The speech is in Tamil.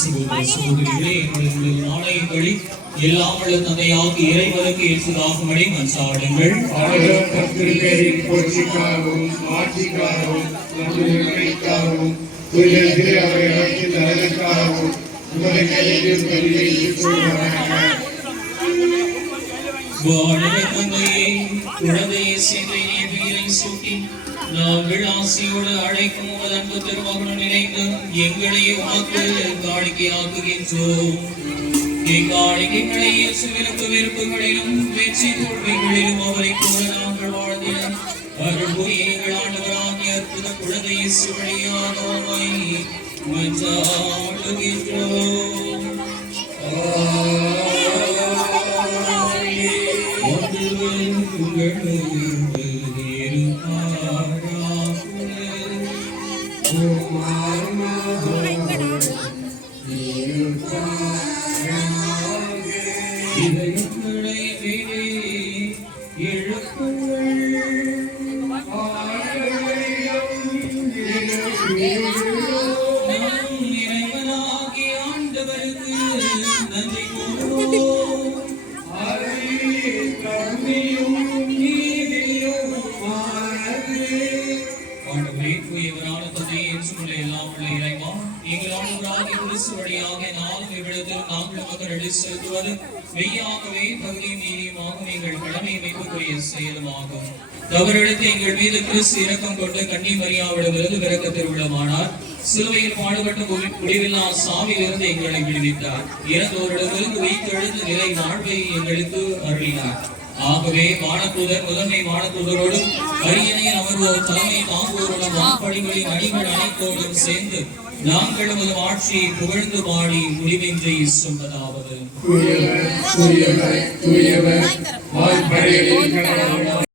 சகோதரிகளே, எங்களுடைய நாணயங்களை எல்லாம் வல்ல தந்தையாகிய இறைவனுக்கு ஏற்றதாகும்படி மன்றாடுங்கள். குழந்தையை சேவை நீரை சூட்டி நாங்கள் ஆசையோடு அழைக்கும் உமது அன்பு திருமகனும் நினைந்து எங்களை உமக்கு காணிக்கையாக்குகின்றோம். இக்காணிக்கைகளை இயேசு விருப்பு வெறுப்புகளிலும் வெற்றி தோல்விகளிலும் அவரை கூட நாங்கள் வாழ்ந்திட அருள் புரிய எங்கள் ஆண்டவராகிய அற்புத குழந்தை இயேசு வழியாக உம்மை மன்றாடுகின்றோம். தவறெடுத்து எங்கள் மீது கிறிஸ்து இரக்கம் கொண்டு கன்னி மரியாவிடமிருந்து விரக்க திருவிழமானார். சிலுவையில் பாடுபட்ட முடிவில்லா சாவிலிருந்து எங்களை விடுவித்தார். இறந்தோரிடமிருந்து உயிர்த்தெழுந்து நிலை வாழ்வை எங்களுக்கு அருளினார். ஆகவே வானதூதர் முதன்மை வானதூதரோடும் அரியணையில் அமர்வோர் தலைமை தாங்குவோருடன் வான்படிகளின் அடிகள் அனைத்தோடும் சேர்ந்து நாங்கள் நமது ஆட்சியை புகழ்ந்து பாடி முடிவின்றி சொன்னதாவது.